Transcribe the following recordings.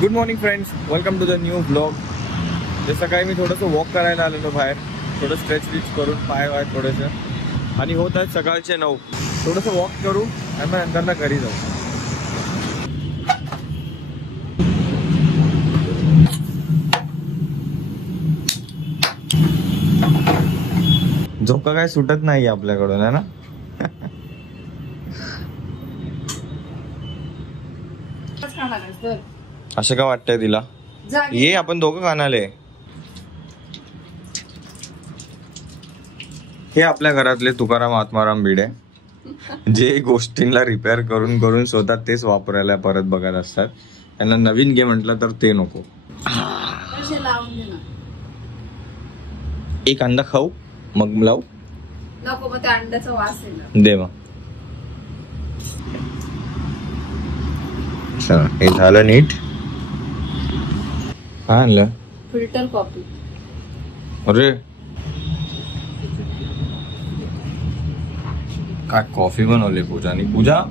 Good morning friends, welcome to the new blog. जसं काही मी थोडंसं वॉक करायला आलेलो बाहेर, थोडं स्ट्रेच करून पाय थोडंसं, आणि होत आहेत सकाळचे 9. थोडंसं वॉक करू आणि मग नंतर घरी जाऊ. झोका काय सुटत नाही आपल्याकडून, है ना? असं का वाटतंय तिला? ये आपण दोघं खाणाले. हे आपल्या घरातले तुकाराम आत्माराम भिडे, जे गोष्टींना रिपेअर करून करून स्वतः तेच वापरायला परत बघत असतात. त्यांना नवीन घे म्हटलं तर ते नको. एक अंडा खाऊ मग लावू नको, मग त्या अंड्याचा वास येईल. दे मग. हे झालं नीट. काय आणलं? Filter coffee. अरे काय कॉफी बनवली पूजानी. पूजा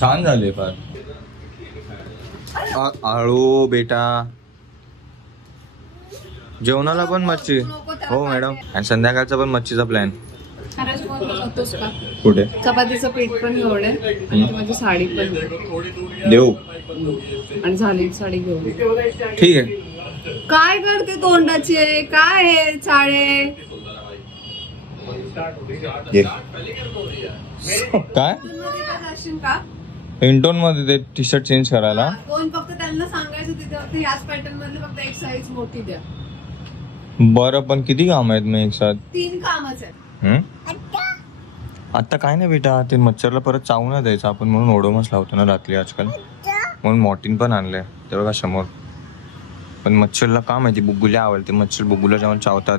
छान झाले फार. आळू बेटा, जेवणाला पण मच्छी. हो मॅडम. आणि संध्याकाळचा पण मच्छीचा प्लॅन. कुठे? चपातीचं पीठ पण घेऊन आहे आणि माझी साडी पण देऊ. आणि झाली साडी घेऊन. ठीक आहे. काय करते तोंडाचे? काय आहे चाळे? काय का इंटोन मध्ये ते टी शर्ट चेंज करायला? कोण फक्त त्यांना सांगायचं तिथे याच पॅटर्न मधले फक्त एक साईज मोठी द्या. बरं, पण किती काम आहेत मग एक साथ? 3 कामच आहेत. आता काय नाही बेटा, ते मच्छरला परत चावू नाही द्यायचं आपण, म्हणून ओडोमस लावतो ना रात्री आजकाल. म्हणून मॉर्टिन पण आणलंय ते बघा समोर. पण मच्छरला का माहिती बुगुल्या आवडते. मच्छर बुगुला जेव्हा चावतात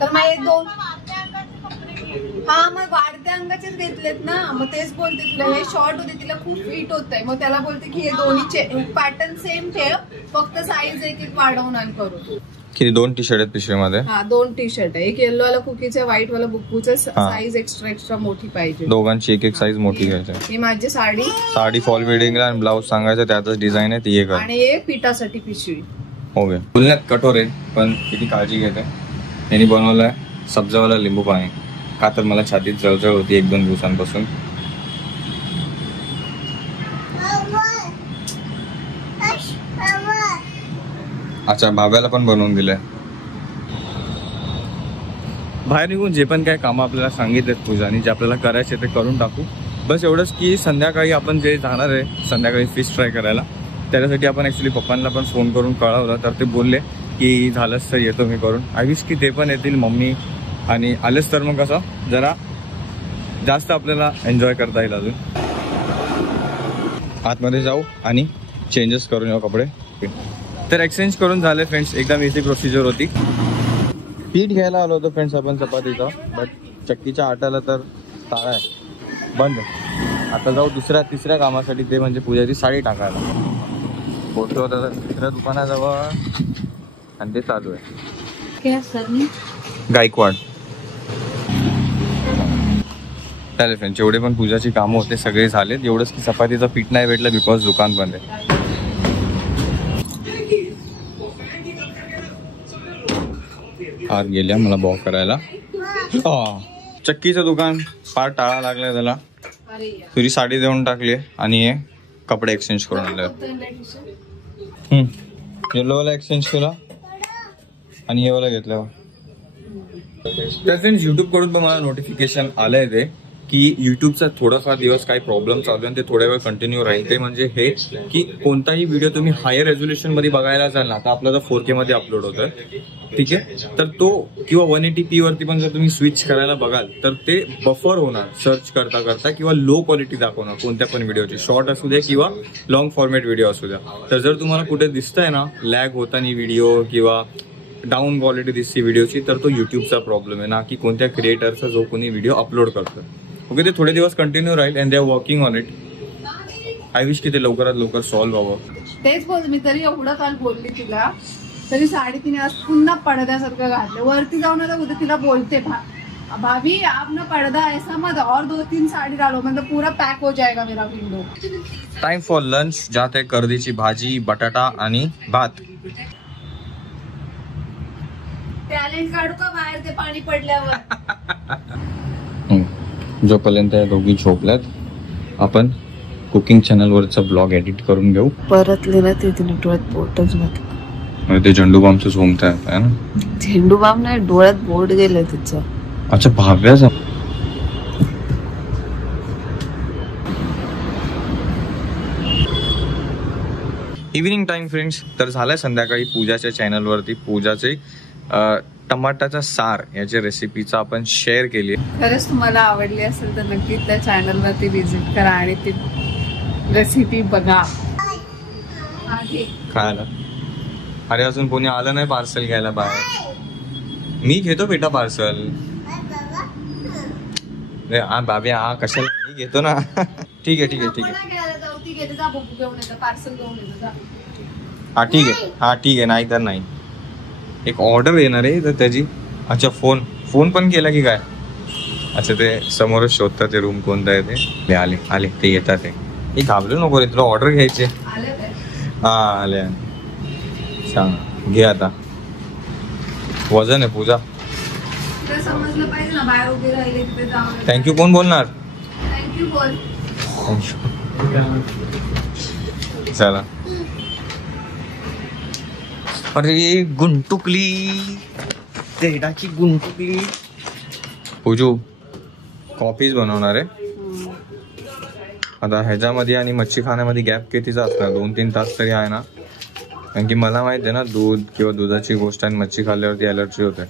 तर मग 2 हा मग वाढत्या अंगाचेच घेतलेत ना. मग तेच बोलते तुला, हे शॉर्ट होते तिला खूप फिट होत आहे. मग त्याला बोलते की हे दोन्हीचे पॅटर्न सेम ठेव, फक्त साईज एक वाढवून आण करू. किती 2 टी शर्ट आहेत पिशवीमध्ये? हा 2 टी शर्ट आहे. एक येलो वाला कुकीचे, व्हाईट वाला बुक्कूचे. साईज एक्स्ट्रा मोठी पाहिजे. दोघांची एक साईज मोठी घ्यायची. ही माझी साडी फॉल वेडिंगला आणि ब्लाऊज सांगायचं त्यातच डिझाईन आहे ती. एक आणि हे पिठासाठी पिशवी. हो गे. तुलनेत कठोर आहे पण किती काळजी घेते. यांनी बनवलाय सब्जावाला लिंबू पाणी. का तर मला छातीत जळजळ होती 1-2 दिवसांपासून. अच्छा, भाव्याला पण बनवून दिलंय. बाहेर निघून जे पण काय कामं आपल्याला सांगितलेत पूजानी, जे आपल्याला करायचे ते करून टाकू. बस एवढंच की संध्याकाळी आपण जे जाणार आहे संध्याकाळी फिश फ्राय करायला, त्याच्यासाठी आपण ॲक्च्युली पप्पांना पण फोन करून कळवलं. तर ते बोलले की झालंच तर येतो मी करून. आय विश की ते पण येतील मम्मी. आणि आलेच तर मग कसं जरा जास्त आपल्याला एन्जॉय करता येईल. अजून आतमध्ये जाऊ आणि चेंजेस करून येऊ कपडे. तर एक्सचेंज करून झाले फ्रेंड्स. एकदम इझी प्रोसिजर होती. पीठ घ्यायला आलो होतो फ्रेंड्स आपण चपातीचा, बट चक्कीच्या आट्याला तर ताळा आहे, बंद. आता जाऊ तिसऱ्या कामासाठी, ते म्हणजे पूजाची साडी टाकायला. पोहोचलो होता तर 3ऱ्या दुकानाजवळ आणि ते चालू आहे. गायकवाड. चालेल फ्रेंड्स, जेवढे पण पूजाची कामं होते सगळे झालेत. एवढंच की चपातीचं पीठ नाही भेटलं बिकॉज दुकान बंद आहे. आत गेल्या मला बॉक करायला. चक्कीचं दुकान फार टाळा लागलाय त्याला. तुझी साडी देऊन टाकली आणि हे कपडे एक्सचेंज करून आणले. येलो वाला एक्सचेंज केला आणि हे वाला घेतलं. तर फ्रेंड्स, युट्यूब कडून पण मला नोटिफिकेशन आलंय ते की युट्यूबचा थोडाफार दिवस काही प्रॉब्लेम चालू आहे आणि ते थोड्या वेळ कंटिन्यू राहील. ते म्हणजे हे की कोणताही व्हिडिओ तुम्ही हायर रेझोल्युशन मध्ये बघायला जाल ना, आता आपला जर 4K मध्ये अपलोड होतोय, ठीक आहे, तर तो किंवा 180p वरती पण जर तुम्ही स्विच करायला बघाल तर ते बफर होणार सर्च करता करता, किंवा लो क्वालिटी दाखवणार कोणत्या पण व्हिडिओची, शॉर्ट असू द्या किंवा लॉंग फॉर्मॅट व्हिडिओ असू द्या. तर जर तुम्हाला कुठे दिसतंय ना लॅग होताना व्हिडिओ किंवा डाऊन क्वालिटी दिसते व्हिडिओची, तर तो युट्यूबचा प्रॉब्लेम आहे ना की कोणत्या क्रिएटरचा जो कोणी व्हिडिओ अपलोड करतो. ओके, ते थोडे दिवस कंटिन्यू राहील and they are working on it. I wish की ते लवकरात लवकर सॉल्व्ह व्हावं. तेच बोल मी तरी एवढं काल बोलली तिला, तरी 3:30 आज पुन्हा पडद्यासारखं घातलं. वरती जाऊन आता उद्या तिला बोलते भाभी आप ना पर्दा ऐसा मत और 2-3 साड़ी डालो मतलब पूरा पैक हो जाएगा मेरा विंडो। Time for lunch. ज्यात आहे कर्दीची भाजी, बटाटा आणि भात. टॅलेंट काढू का बाहेर ते पाणी पडल्यावर. जोपर्यंत या दोघी झोपल्यात आपण कुकिंग चॅनल वरचा ब्लॉग एडिट करून घेऊ. परतले ना ते तिने डोळ्यात बोटच घातलं. ते झेंडू बामचं झोमत आहे ना. झेंडू बाम नाही डोळ्यात बोट गेलं तिचं. अच्छा भाव्याचा. Evening time friends. तर झालंय संध्याकाळी पूजाच्या चॅनल वरती पूजाचे टमाटाचा सार याच्या रेसिपीचा आपण शेअर केली. खरंच तुम्हाला आवडली असेल तर नक्कीच त्या चॅनल वरती विजिट करा आणि ती रेसिपी बघा. खायला अरे अजून कोणी आलं नाही पार्सल घ्यायला बाहेर. मी घेतो बेटा पार्सल. बाबी हा कशाला मी घेतो ना. ठीक आहे ठीक आहे ठीक आहे हा ठीक आहे हा ठीक आहे. नाही तर नाही. एक ऑर्डर येणार आहे तर त्याची. अच्छा फोन फोन पण केला की काय. अच्छा ते समोरच शोधतात ते रूम कोणतं आहे ते. आले आले ते येतात ते. हे घाबरू नको रे तुला ऑर्डर घ्यायचे. हा आले सांग घे आता. वजन आहे पूजा. समजलं पाहिजे ना बाहेर उभे राहिले तिथे जाऊन. थँक्यू कोण बोलणार. थँक्यू बोल. चला. अरे गुंटुकली तेडाची गुंटुकली. पूजू कॉफीच बनवणार आहे आता. ह्याच्यामध्ये आणि मच्छी खाण्यामध्ये गॅप कितीचा असणार. 2-3 तास तरी आहे ना. कारण की मला माहिती आहे ना दूध किंवा दुधाची गोष्ट आणि मच्छी खाल्ल्यावरती ॲलर्जी होते.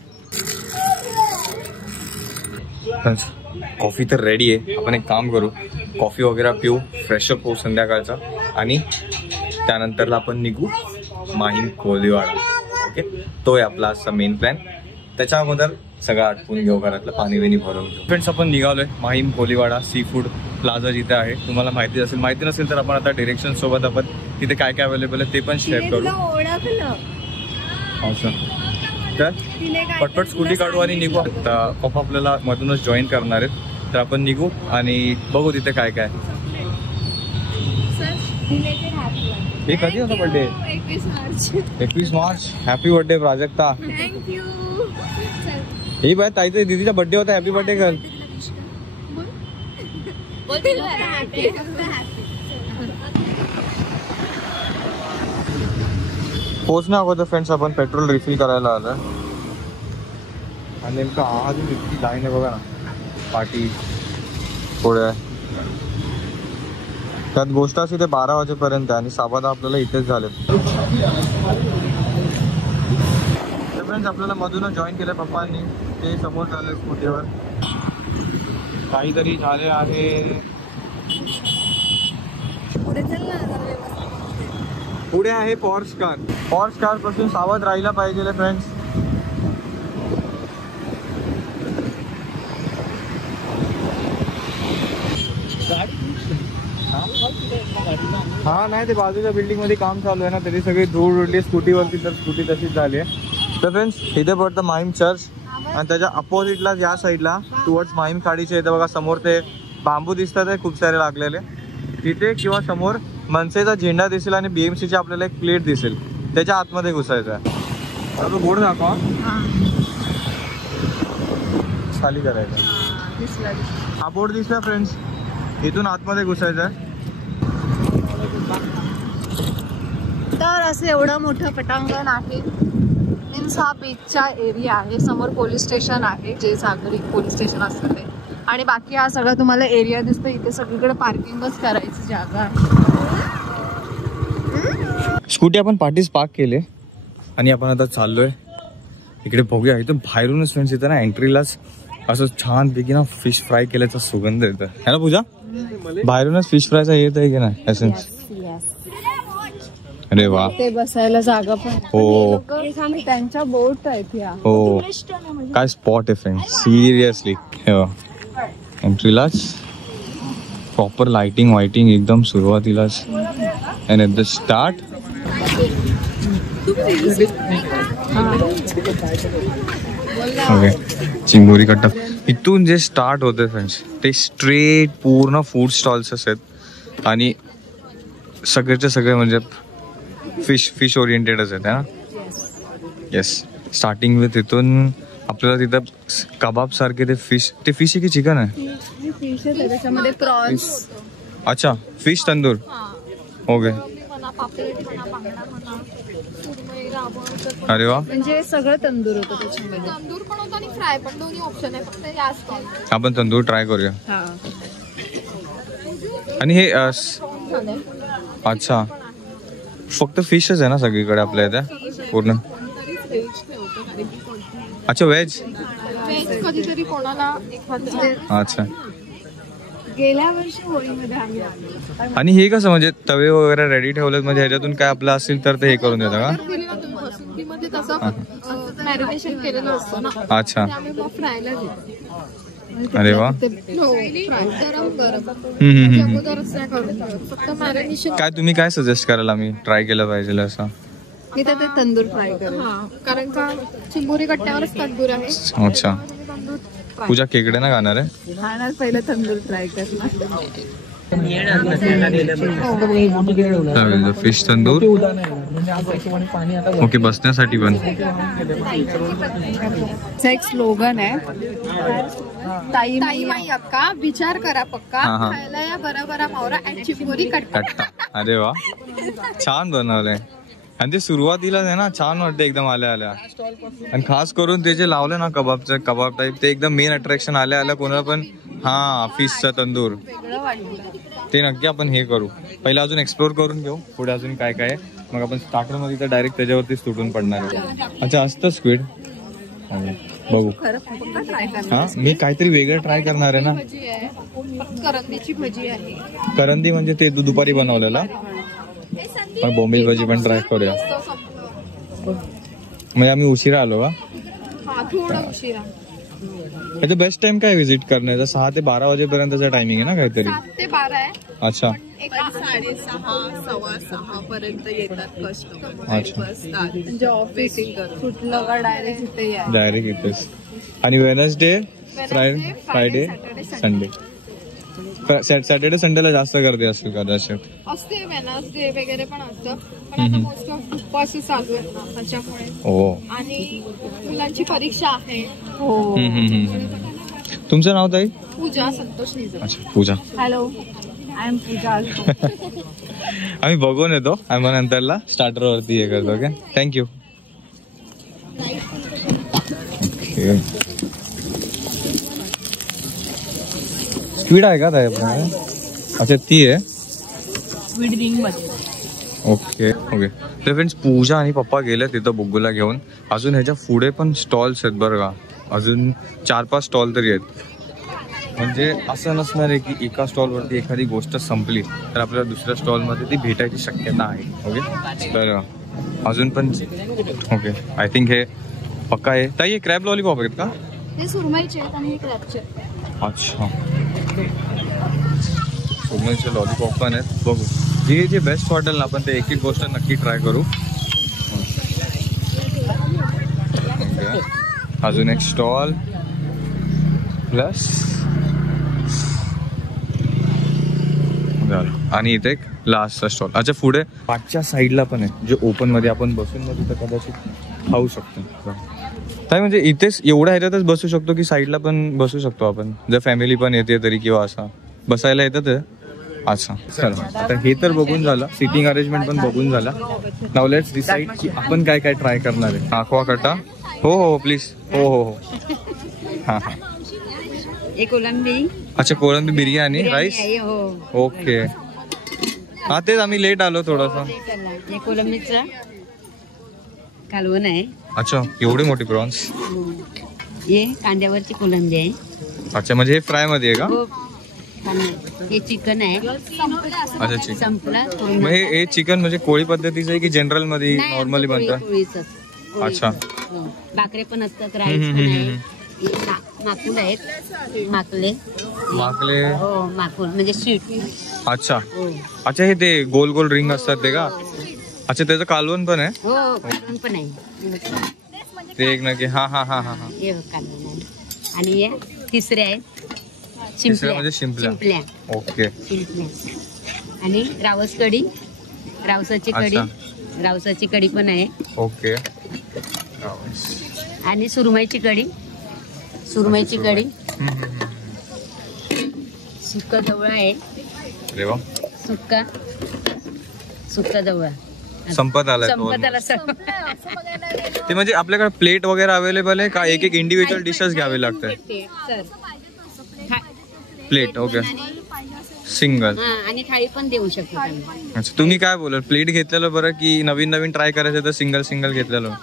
कॉफी तर रेडी आहे. आपण एक काम करू कॉफी वगैरे पिऊ फ्रेशअप होऊ संध्याकाळचा आणि त्यानंतरला आपण निघू माहीम कोलीवाडा. ओके तो आहे आपला आजचा मेन प्लॅन. त्याच्याबद्दल सगळं आटपून घेऊ घरातलं पाणी बिणी भरून घेऊ. फ्रेंड्स आपण निघालोय Mahim Koliwada sea food plaza जिथे आहे. तुम्हाला माहिती असेल. माहिती नसेल तर आपण आता डिरेक्शन सोबत आपण तिथे काय काय अवेलेबल आहे ते पण शेअर करू. तर पटपट स्कूटी काढू आणि निघू. पप्पा आपल्याला मधूनच जॉईन करणार आहेत तर आपण निघू आणि बघू तिथे काय काय. हे कधी होता birthday. 21 March. Happy birthday Prajakta. ही बाय ताईचा दीदीचा बर्थडे होता. हॅपी बर्थडे कर. पोहोचण्या अगोदर फ्रेंड्स आपण पेट्रोल रिफिल करायला आलोय आणि नेमका अजून इतकी लाईन आहे बघा ना. पार्टी पुढे त्यात गोष्ट अशी ते 12 वाजेपर्यंत आणि साबादा आपल्याला इथेच झाले. फ्रेंड्स आपल्याला मधूनच जॉईन केलं पप्पांनी. ते समोर झाले स्कूटीवर काहीतरी झाले आहे. पुढे आहे पॉर्श कार. पॉर्श कार पासून सावध राहायला पाहिजे फ्रेंड्स. हा नाही ते बाजूच्या बिल्डिंग मध्ये काम चालू आहे ना तरी सगळी धूळ उडली स्कूटीवरती तर स्कूटी तशीच झाली आहे. तर फ्रेंड्स इथे पडतं माहीम चर्च आणि त्याच्या अपोजिटला या साईडला टुवर्ड्स माहीम खाडीच्या इथे बघा समोर ते बांबू दिसतात आहे खूप सारे लागलेले. तिथे किंवा समोर मनसेचा झेंडा दिसेल आणि BMCची आपल्याला एक प्लेट दिसेल. त्याच्या आतमध्ये घुसायचं आहे. तर बोर्ड दाखवा खाली करायचं. हा बोर्ड दिसला फ्रेंड्स. इथून आतमध्ये घुसायचं आहे. तर असं एवढं मोठं पटांगण आहे. मीन्स हा बीचचा एरिया आहे. समोर पोलीस स्टेशन आहे जे सागरी पोलीस स्टेशन असतं ते. आणि बाकी हा सगळा तुम्हाला एरिया दिसतो. इथे सगळीकडे पार्किंगच करायची जागा आहे. स्कूटी आपण पाठीच पार्क केले आणि आपण आता चाललोय इकडे बघूया. इथं बाहेरूनच फ्रेंड्स इथं ना एंट्रीलाच असं छान पैकी ना फिश फ्राय केल्याचा सुगंध येतं है ना पूजा. बाहेरूनच फिश फ्रायचा येत आहे की नाही एसेन्स. अरे वा ते बसायला जागा पण. हो त्यांच्या बोट आहेत या. हो काय स्पॉट आहे फ्रेंड सिरियसली. एंट्रीलाच प्रॉपर लाइटिंग वाइटिंग एकदम सुरुवातीलाच and at the start okay चिंबोरी कट्टा. इथून जे स्टार्ट होते फ्रेंड्स ते स्ट्रेट पूर्ण फूड स्टॉल्स आहेत आणि सगळेचे सगळे म्हणजे फिश ओरिएंटेडच आहेत ना. येस, स्टार्टिंग विथ इथून आपल्याला तिथं कबाब सारखे ते फिश आहे की चिकन आहे? फिश आहे, त्याच्यामध्ये प्रॉन्स. अच्छा, फिश तंदूर. ओके. अरे वा, म्हणजे सगळं तंदूर होतं त्याच्यामध्ये. तंदूर पण होतं आणि फ्राय पण, दोन्ही ऑप्शन आहे. फक्त जास्त आपण तंदूर ट्राय करूया. हा. आणि हे अच्छा, फक्त फिशच आहे ना सगळीकडे आपल्या इथे पूर्ण? अच्छा, व्हेज. व्हेज कधीतरी कोणाला एखादं. अच्छा. गेल्या वर्षी होळीमध्ये आम्ही आलो. आणि हे कसं म्हणजे तवे वगैरे रेडी ठेवलेत म्हणजे ह्याच्यातून काय आपलं असेल तर ते हे करून देतं का? बासुंदीमध्ये तसं मॅरिनेशन केलेलं असतं ना. अच्छा. ते आम्ही मग फ्रायला देतो. अरे वा. हो, फ्राय गरम गरम. हम्म. अगोदरच नाही करून ठेवत. फक्त मॅरिनेशन. काय तुम्ही काय सजेस्ट कराल आम्ही ट्राय केलं पाहिजे असं? मी तर ते तंदूर फ्राय करेन. हा, कारण का चिंबोरी कट्ट्यावरच तंदूर आहे. अच्छा. पूजा खेकडे ना खाणार आहे? खाणार पहिलं तंदूर फ्राय करणार. फिश तंदूर. ओके, बसण्यासाठी पण. एक स्लोगन आहे, ताई ताई माई अक्का विचार करा पक्का, हा, हा. खायला या बरा बरा मावरा आणि चिंबोरी कट्टा. कट्टा. अरे वा, छान बनवलंय. आणि ते सुरुवातीला आहे ना छान वाटतं एकदम आल्या आणि खास करून ते जे लावलं ना कबाब टाईप ते एकदम मेन अट्रॅक्शन आल्या कोणाला पण. हा, फिशचा तंदूर ते नक्की आपण हे करू. पहिला अजून एक्सप्लोर करून घेऊ पुढे अजून काय काय आहे. मग आपण स्टार्टर मध्ये तर डायरेक्ट त्याच्यावरतीच तुटून पडणार आहे. अच्छा, असतं स्क्विड. बघू. हा, मी काहीतरी वेगळं ट्राय करणार आहे ना. भजी आहे, करंदीची भजी आहे. करंदी म्हणजे ते दुपारी बनवलेला. बोंबील भजी पण ट्राय करूया. म्हणजे आम्ही उशिरा आलो का? हा, थोडा उशिरा. त्याचं बेस्ट टाइम काय विजिट करण्याचा? 6 ते 12 वाजेपर्यंतचा टायमिंग आहे ना काहीतरी? 7 ते 12 आहे. अच्छा. 6:30 6:15 पर्यंत येतात कस्टमर. अच्छा. म्हणजे ऑफिस सुटलं का डायरेक्ट इथे या. डायरेक्ट इथेच. आणि वेनसडे, फ्रायडे, संडे. सॅटर्डे संडेला जास्त गर्दी असेल कदाचित. असते, वेनसडे वगैरे पण असतं, पण आता मोस्ट ऑफ उपवास चालू आहेत ना त्याच्यामुळे. हो. आणि मुलांची परीक्षा आहे. हो. तुमचं नाव ताई? पूजा संतोष निजम. अच्छा, पूजा. हॅलो, आय एम पूजा. आम्ही बघून येतो आम्ही नंतरला स्टार्टर वरती हे करतो. Okay, thank you. ओके. स्पीड आहे का ताई आपल्याला? अच्छा, ती आहे. स्वीट रिंग मध्ये. ओके. तर फ्रेंड्स, पूजा आणि पप्पा गेले तिथं बुग्गूला घेऊन. अजून ह्याच्या पुढे पण स्टॉल्स आहेत बरं का. अजून 4-5 स्टॉल तरी आहेत. म्हणजे असं नसणार आहे की एका स्टॉलवरती एखादी गोष्ट संपली तर आपल्याला दुसऱ्या स्टॉलमध्ये ती भेटायची शक्यता आहे. ओके, तर अजून पण. ओके, आय थिंक हे पक्का आहे. ताई, हे क्रॅब लॉलीपॉप आहेत का? हे सुरमईचे आहेत आणि हे क्रॅबचे. अच्छा, सुरमईचे लॉलीपॉप पण आहेत. बघू जे बेस्ट वाटेल ना आपण ते एक गोष्ट नक्की ट्राय करू. ओके, अजून एक स्टॉल प्लस आणि इथे एक लास्टचा स्टॉल. अच्छा, पुढे पाठच्या साईडला पण आहे जे ओपन मध्ये आपण बसून मग तिथं कदाचित खाऊ शकतो. काय म्हणजे इथेच एवढ्या ह्याच्यातच बसू शकतो की साईडला पण बसू शकतो आपण जर फॅमिली पण येते तरी किंवा असा बसायला येतात? अच्छा, चला आता हे तर बघून झालं, सिटिंग अरेंजमेंट पण बघून झाला. नाव लेट्स डिसाईड की आपण काय काय ट्राय करणार आहे. आखवा कटा. हो प्लीज. हो. हां. कोलंबी. अच्छा, कोलंबी बिर्याणी राईस. ओके. हा, तेच आम्ही लेट आलो थोडंसं. कोलंबीचं कालवण आहे. अच्छा, एवढी मोठी प्रॉन्स. हे कांद्यावरची कोलंबी आहे. अच्छा, म्हणजे हे फ्राय मध्ये आहे का? हे चिकन आहे. अच्छा, चिकन. संपलं. मग हे चिकन म्हणजे कोळी पद्धतीचं आहे की जनरल मध्ये नॉर्मली बनतं? अच्छा. भाकरे पण असतात, राईस पण आहे. माकुल आहेत. माकले हो, माकुल म्हणजे स्वीट. अच्छा. अच्छा, हे ते गोल गोल रिंग असतात ते का? अच्छा, त्याचं कालवण पण आहे? हो, कालवण पण आहे. ते एक नक्की. हा. हे कालवण आहे. आणि या तिसऱ्या आहेत तिसऱ्या म्हणजे शिंपल्या. शिंपल्या. ओके. शिंपल्या. आणि रावस कढी, रावसाची कढी, रावसाची कढी पण आहे. ओके. आणि सुरमईची कढी, सुरमईची कढी. सुक्का जवळ आहे. अरे वा. सुक्का जवळ संपत आला. संपत आला. ते म्हणजे आपल्याकडे प्लेट वगैरे अवेलेबल आहे का? एक एक इंडिव्हिज्युअल डिशेस घ्यावे लागतात. प्लेट. ओके. सिंगल. आणि थाळी पण देऊ शकतो. अच्छा, तुम्ही काय बोलाल, प्लेट घेतलेलं बरं की नवीन नवीन ट्राय करायचं तर सिंगल सिंगल घेतलेलं?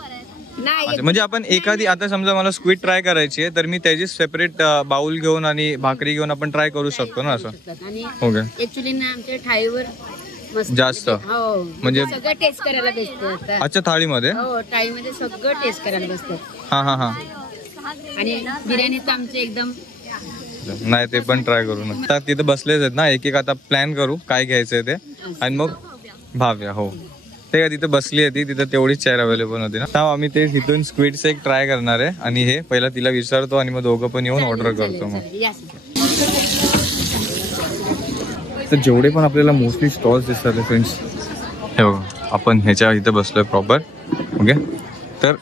नाही, म्हणजे आपण एखादी, आता समजा मला स्क्विड ट्राय करायची आहे तर मी त्याची सेपरेट बाउल घेऊन आणि भाकरी घेऊन आपण ट्राय करू शकतो ना असं? ओके. ऍक्च्युली ना आमच्या थाळीवर जास्त म्हणजे सगळं टेस्ट करायला बसतं. अच्छा, थाळीमध्ये? हो, थाळीमध्ये सगळं टेस्ट करायला बसतं. हा हा हा. आणि बिर्याणी तर आमचे एकदम. नाही, ते पण ट्राय करू ना. आता तिथे बसलेच आहेत ना, एक एक आता प्लॅन करू काय घ्यायचंय ते आणि मग भाव्या. हो, ते का तिथे बसली आहे ती, तिथे तेवढीच चेअर अवेलेबल होती ना. तर आम्ही ते तिथून स्क्विड्स एक ट्राय करणार आहे आणि हे पहिला तिला विचारतो आणि मग दोघं पण येऊन ऑर्डर करतो. मग तर जेवढे पण आपल्याला मोस्टली स्टॉल्स दिसतात फ्रेंड्स, हे बघा आपण ह्याच्या इथे बसलोय प्रॉपर. ओके. तर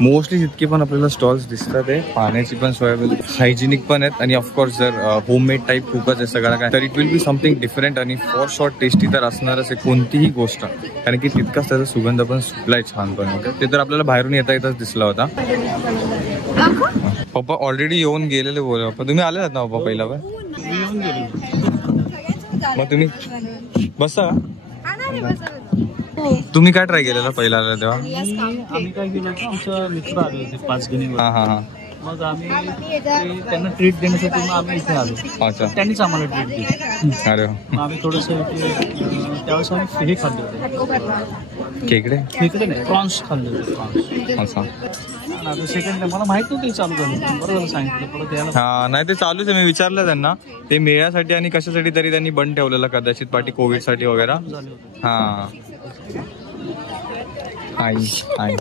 मोस्टली जितके पण आपल्याला स्टॉल्स दिसतात आहे, पाण्याची पण सोय अवेलेबल, हायजिनिक पण आहेत आणि ऑफकोर्स जर होममेड टाईप कुकच आहे सगळं काय, तर it will be something different आणि फॉर शॉर्ट टेस्टी तर असणारच आहे कोणतीही गोष्ट, कारण की तितकाच त्याचा सुगंध पण सुटलाय छान पण. ओके. ते तर आपल्याला बाहेरून येता येताच दिसला होता. पप्पा ऑलरेडी येऊन गेलेले बोल. पप्पा तुम्ही आलेलात ना पप्पा पहिला पण? मग तुम्ही बसा. तुम्ही काय ट्राय केलेला पहिला आला तेव्हा? आम्ही काय केलं होतं, आमचं मित्र आले होते 5 जणी. हा हा हा. मग आम्ही त्यांना ट्रीट देण्यासाठी मग आम्ही इथे आलो. अच्छा. त्यांनीच आम्हाला ट्रीट दिली. अरे मग आम्ही थोडंसं त्यावेळेस आम्ही हे खाल्ले होते. खेकडे? खेकडे नाही, प्रॉन्स खाल्ले होते. प्रॉन्स. अच्छा. आता सेकंड मला माहित नव्हतं चालू झालं, बरोबर सांगितलं परत यायला. हा, नाही ते चालूच आहे. मी विचारलं त्यांना, ते मेळ्यासाठी आणि कशासाठी तरी त्यांनी बंद ठेवलेलं कदाचित, पाठी कोविड साठी वगैरे. हा. हाय हाय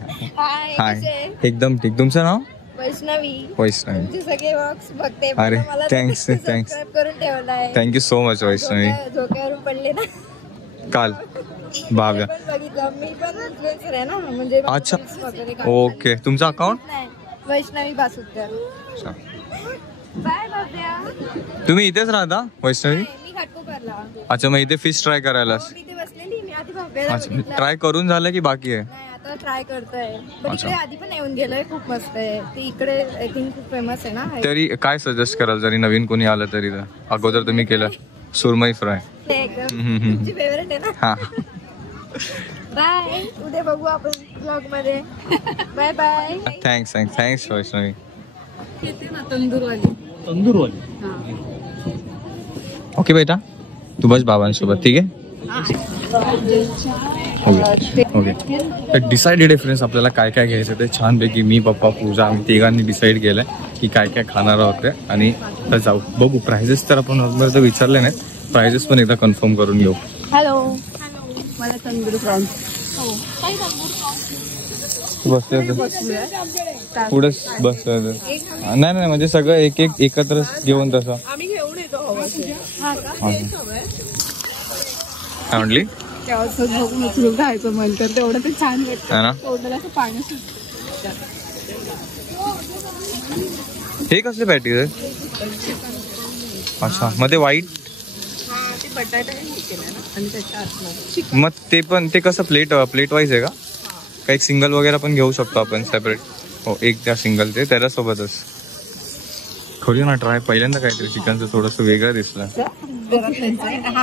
हाय. एकदम ठीक. तुमचं नाव? वैष्णवी. वैष्णवी. तुमचे सगळे व्लॉग्स बघते. अरे मला थँक्स थँक्स सबस्क्राइब करून ठेवलाय. Thank you so much Vaishnavi. झोक्यावरून पडले ना काल भाव्या. पण बघितलं. मी पण इन्फ्लुएन्सर आहे ना, म्हणजे अच्छा. reels वगैरे काढते. ओके. तुमचं अकाउंट? नाही, वैष्णवी बासुकर. बाय बाब्या. तुम्ही इथेच राहता वैष्णवी? मी घाटकोपरला. अच्छा, मग इथे फिश ट्राय करायला? मी इथे बसलेली. मी आधी बाब्याला अच्छा, बघितलं. ट्राय करून झालं की बाकी आहे? नाही, आता ट्राय करतोय. पण अच्छा. इकडे आधी पण येऊन गेलोय. खूप मस्त आहे ते इकडे. आय थिंक खूप फेमस आहे ना. तरी काय सजेस्ट कराल जरी नवीन कोणी आलं तरी? तर अगोदर तुम्ही केलं सुरमई फ्राय. ते एकदम तुमची फेवरेट आहे ना. हा. बाय. उद्या बघू आपण ब्लॉग मध्ये. Bye bye. Thanks thanks thanks Vaishnavi. तंदूरवाली. ओके बेटा, तू बस बाबांसोबत. ठीक आहे. ओके. तर डिसाइडेड आहे फ्रेंड्स आपल्याला काय काय घ्यायचं ते. छानपैकी मी, पप्पा, पूजा आम्ही तिघांनी डिसाईड केलंय की काय काय खाणार आहोत ते. आणि तर जाऊ बघू. प्राइजेस तर आपण अजून तर विचारले नाहीत, प्राइजेस पण एकदा कन्फर्म करून घेऊ. हॅलो. मला तंदूर प्रॉन्स. बसले पुढे बस. नाही नाही, म्हणजे सगळं एक एक एकत्र घेऊन तसं. आम्ही घेऊन येतो. काय म्हटली? खायचं मन तर तेवढं ते छान वाटतं ना. तोंडाला पाणी सुटतं. हे कसले पॅटीज आहे? अच्छा, मग ते व्हाईट. ते बटाटा केलं ना आणि त्याच्या आतमध्ये. मग ते पण ते कसं प्लेट वाईज आहे का? काही सिंगल वगैरे पण घेऊ शकतो आपण सेपरेट? हो, एक त्या सिंगल ते त्याच्यासोबतच करूया ना ट्राय. पहिल्यांदा काहीतरी चिकनचं थोडंसं वेगळं दिसलं.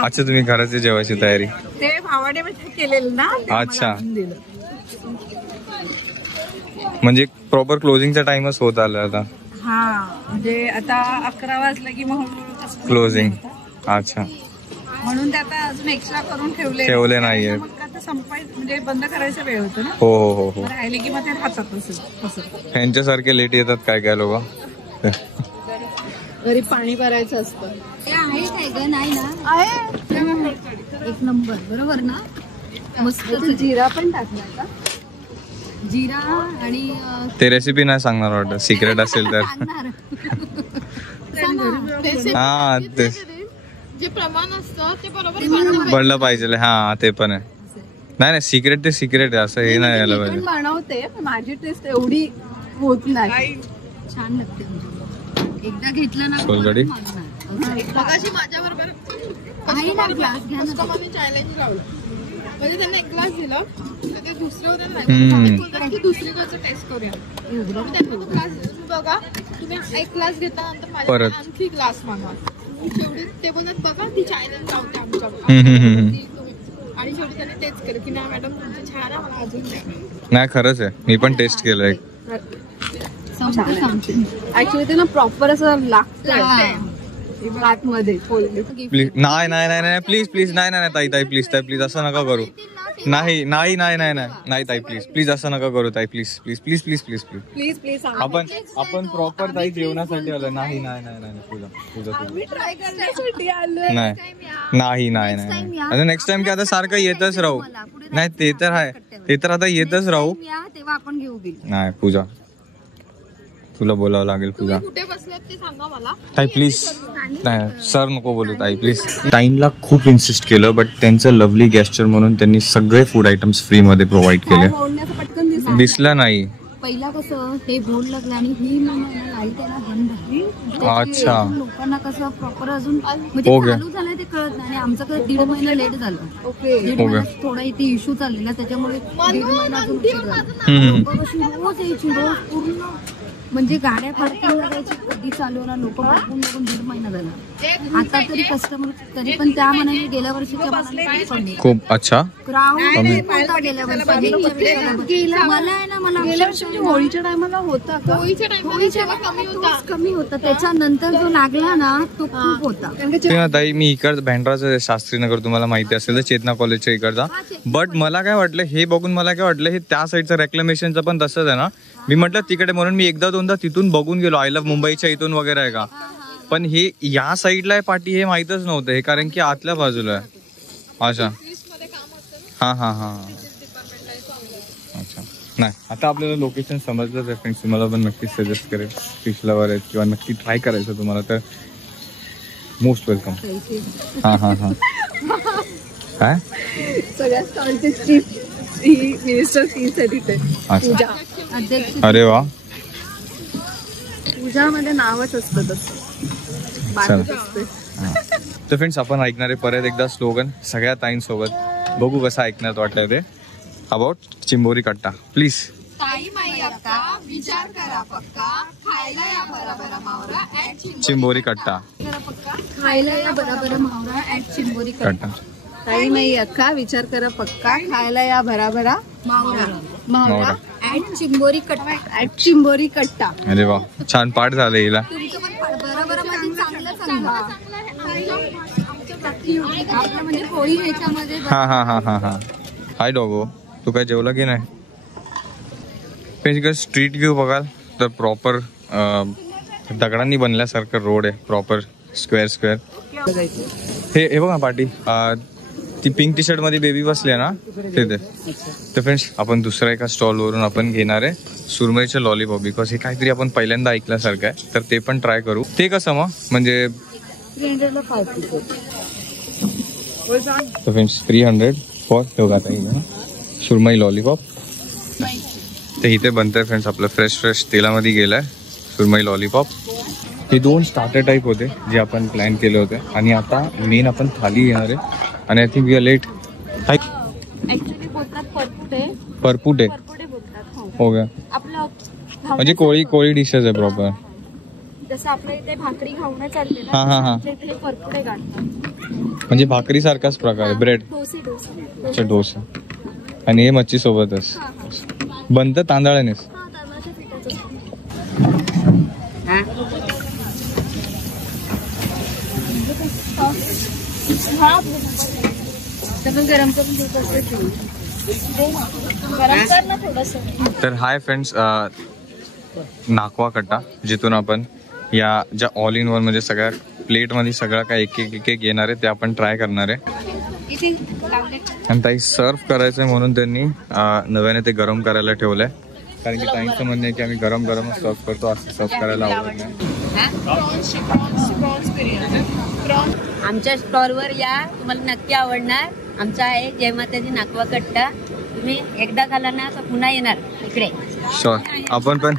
अच्छा, तुम्ही घराची जेवायची तयारी? ते भावाने केलेलं ना. अच्छा, म्हणजे प्रॉपर क्लोजिंगचा टाइमच होत आला आता. हा, म्हणजे आता 11 वाजलं की मग क्लोजिंग. अच्छा, म्हणून ते आता अजून एक्स्ट्रा करून ठेवले नाहीये. मग आता संपायचं म्हणजे बंद करायचा वेळ होतो ना. हो हो हो हो. राहिले की मग ते राहतात असं. यांच्यासारखे लेट येतात काय काय लोक. घरी पाणी भरायचं असतं. ते आहे काय ग? नाही ना. आहे एक नंबर. बरोबर ना. मस्त. जिरा पण टाकला का? जिरा आणि ते रेसिपी नाही सांगणार वाटत, सिक्रेट असेल तर. सांगणार. हा ते जे प्रमाण असतं ते बरोबर बनलं पाहिजे. हा ते पण आहे. नाही सिक्रेट ते सिक्रेट आहे, असं हे नाही यायला पण पाहिजे. बनवते पण माझी टेस्ट एवढी होत नाही. छान लागते एकदा घेतलं ना सोलकढी मगाशी माझ्या बरोबर कस्टमरने चॅलेंज लावलं, म्हणजे त्यांना एक ग्लास दिलं तर ते दुसरे होते ना, की दुसरीकडचं टेस्ट करूया. त्यांना तो ग्लास बघा, तुम्ही एक ग्लास घेतल्यानंतर माझ्या आणखी ग्लास मागा. शेवटी ते बोलत बघा ती चॅलेंज लावते आमच्या, आणि शेवटी त्यांनी तेच केलं की नाही मॅडम तुमचं छान आहे, मला अजून द्या. नाही खरंच आहे, मी पण टेस्ट केलंय. ऍक्च्युली ते ना प्रॉपर असं लागतं आतमध्ये. प्लीज नाही प्लीज प्लीज नाही ताई प्लीज असं नका करू. नाही ताई प्लीज असं नका करू ताई. प्लीज आपण प्रॉपर ताई जेवणासाठी आलो. नाही आता नेक्स्ट टाइम की आता सारखं येतच राहू. नाही ते तर आहे, ते तर आता येतच राहू. तेव्हा आपण घेऊ बिल. नाही पूजा तुला बोलावं लागेल. पूजा कुठे बसलात ते सांगा मला ताई प्लीज. नाही सर नको बोलू ताई प्लीज. ताईंला खूप इन्सिस्ट केलं बट त्यांचं लवली गेस्चर म्हणून त्यांनी सगळे फूड आयटम्स फ्री मध्ये प्रोव्हाइड केले. दिसलं नाही पहिला कसं हे बोर्ड लागलं आणि ही लाईट आहे ना बंद झाली. अच्छा. लोकांना कसं प्रॉपर अजून म्हणजे चालू झालंय ते कळत नाही. आणि आमचं कसं 1.5 महिना लेट झालं. दीड महिना थोडा इथे इश्यू चाललेला, त्याच्यामुळे 1.5 महिना अजून उशीर झाला. लोक कशी रोज यायची, रोज पूर्ण म्हणजे गाड्या पार्किंग करायची, कधी चालू होणार. लोक बघून 1.5 महिना झाला. आता तरी कस्टमर तरी पण त्या मनाने गेल्या वर्षीच्या मनाने खूप अच्छा क्राऊड गेल्या वर्षी मला आहे ना, मला गेल्या वर्षी होळीच्या टायमाला होता का? होळीच्या कमी होता, त्याच्यानंतर जो लागला ना तो खूप होता. ताई मी इकडं बँड्राचं शास्त्रीनगर तुम्हाला माहिती असेल तर चेतना कॉलेजच्या इकडचा. बट मला काय वाटलं हे बघून, मला काय वाटलं हे त्या साईडचं रेक्लेमेशनचं पण तसंच आहे ना. मी म्हटलं तिकडे म्हणून मी एकदा दोनदा तिथून बघून गेलो, आय लव्ह मुंबईच्या इथून वगैरे आहे का. पण हे या साईडला आहे पाटी हे माहितच नव्हतं हे, कारण की आतल्या बाजूला आहे. अच्छा हा अच्छा. नाही आता आपल्याला लोकेशन समजलंच आहे फ्रेंड्स. तुम्हाला पण नक्की सजेस्ट करेल फिश लवर आहेत किंवा नक्की ट्राय करायचं तुम्हाला तर मोस्ट वेलकम. हा काय सगळ्या स्टॉलची चीफ ही मिनिस्टर फीस आहे तिथे. पूजा अध्यक्ष. अरे वा. पूजामध्ये नावच असतं तसं. तर फ्रेंड्स आपण ऐकणारे परत एकदा स्लोगन सगळ्या ताईंसोबत. बघू कसं ऐकण्यात वाटलंय ते. अबाउट चिंबोरी कट्टा. प्लीज. ताई माई अक्का विचार करा पक्का, खायला या बराबरा मावरा @ चिंबोरी कट्टा. खायला या बराबर मावरा @ चिंबोरी कट्टा. ताई माई अक्का विचार करा पक्का, खायला या भराभरा मावरा @ चिंबोरी कट्टा @ चिंबोरी कट्टा. अरे वा छान पाठ झालं हिला. बरोबर मध्ये चांगलं आपलं म्हणजे पोळी ह्याच्यामध्ये. हा हाय डॉगो, तू काय जेवला की नाही. स्ट्रीट व्ह्यू बघाल तर प्रॉपर दगडांनी बनल्यासारखं रोड आहे. Proper square. हे बघा पाटी, ती पिंक टी शर्ट मध्ये बेबी बसली आहे ना तिथे. तर फ्रेंड्स आपण दुसऱ्या एका स्टॉल वरून आपण घेणार आहे सुरमईचे लॉलीपॉप. बिकॉज हे काहीतरी आपण पहिल्यांदा ऐकल्यासारखं आहे, तर ते पण ट्राय करू. ते कसं मग म्हणजे 300 तर फ्रेंड्स 300 फॉर ठेवगा ताई सुरमई लॉलीपॉप. ते इथे बनतंय फ्रेंड्स आपलं फ्रेश तेलामध्ये गेलाय सुरमई लॉलीपॉप. हे 2 स्टार्टर टाईप होते जे आपण प्लॅन केले होते आणि आता मेन आपण थाली घेणार आहे. आणि I think we are late. Actually बोलतात परपुटे बोलतात. हो गया. आपलं म्हणजे कोळी डिशेस आहे प्रॉपर. जसं आपल्या इथे भाकरी खाऊन चालते हा ना, इथे परपुडे गाठतात. म्हणजे भाकरी सारखाच प्रकार आहे. ब्रेड. अच्छा डोसा. आणि हे मच्छी सोबतच बनतं तांदळानेच. तांदळाच्या पिठाचं. गरम करून तर हाय फ्रेंड्स, नाकवा कट्टा जिथून आपण या ज्या ऑल इन वन म्हणजे सगळ्या प्लेटमध्ये सगळं काय एक एक येणार आहे ते आपण ट्राय करणार आहे. आणि ताई सर्व करायचंय म्हणून त्यांनी नव्याने ते गरम करायला ठेवलंय. कारण की ताईंचं म्हणणं आहे की आम्ही गरम सर्व करतो, असं सर्व करायला आवडत नाही. प्रॉन्स बिर्याणी प्रॉन्स आमच्या स्टॉलवर या, तुम्हाला नक्की आवडणार. आमचा आहे जय माताजी नाकवा कट्टा. तुम्ही एकदा खाला ना तर पुन्हा येणार इकडे. शॉर आपण पण.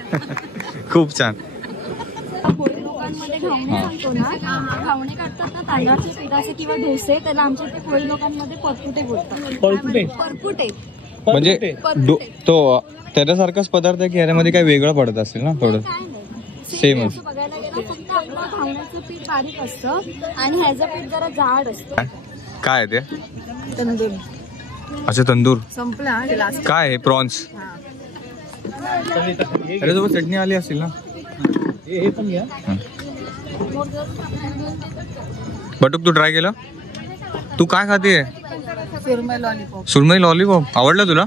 खूप छान. लोकांमध्ये घावणे सांगतो ना, घावणे काढतात ना तांदळाच्या पिठाचे किंवा डोसे, त्याला आमच्या इथे कोळी लोकांमध्ये परकुटे बोलतात. परकुटे म्हणजे तो त्याच्यासारखाच पदार्थ आहे की याच्यामध्ये काही वेगळं पडत असेल ना थोडं. सेमच. बघायला गेलं फक्त आपलं घावण्याचं पीठ बारीक असतं आणि ह्याचं पीठ जरा जाड असतं. काय आहे ते? तंदूर अच्छा तंदूर. संपला लास्ट. काय आहे? प्रॉन्स. त्याच्यासोबत चटणी आली असेल ना. हे पण घ्या. बटूक तू ट्राय केलं? तू काय खाते? सुरमई लॉलीपॉप. सुरमई लॉलीपॉप आवडलं तुला?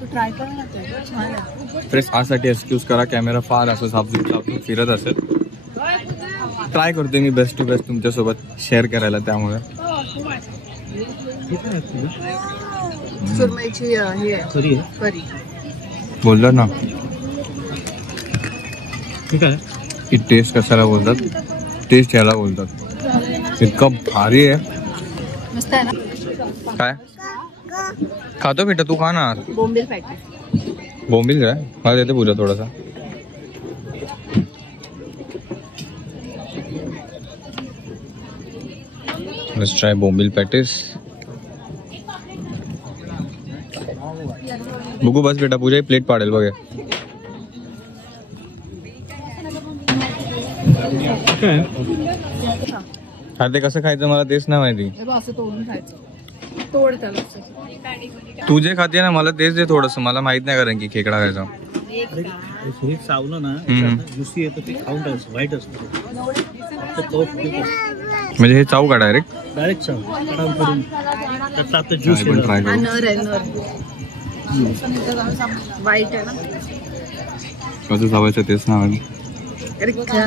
तू ट्राय कर ना ते, छान आहे. फ्रेश आसाठी एक्सक्यूज करा, कॅमेरा फार असं सापसून फिरत असेल. ट्राय करते मी बेस्ट टू बेस्ट तुमच्यासोबत शेअर करायला, त्यामुळे. सुरमईची हे आहे करी. बोललो ना ठीक आहे. की टेस्ट कशाला बोलतात? टेस्ट याला बोलतात. इतकं भारी आहे. मस्त आहे ना. काय खातो बेटा तू? खा ना. बोंबील पॅटीस. बोंबील काय? मला देते पूजा थोडासा. Let's try bombil patties. बघू बस बेटा, पूजा प्लेट पाडेल बघ. ते कसं खायचं मला तेच नाही माहिती. असं तोडून खायचं. तोड त्याला. तू जे खाते ना मला तेच दे थोडस. मला माहित नाही कारण की खेकडा खायचा. हे चावलं ना जुसी येतं ते खाऊन टाकायचं. व्हाईट असतं म्हणजे हे चावू का डायरेक्ट? डायरेक्ट चाव करून त्यातला आता ज्यूस पण ट्राय करू. नर आहे नर. वाईट आहे ना. कसं चावायचं तेच ना. अरे काय.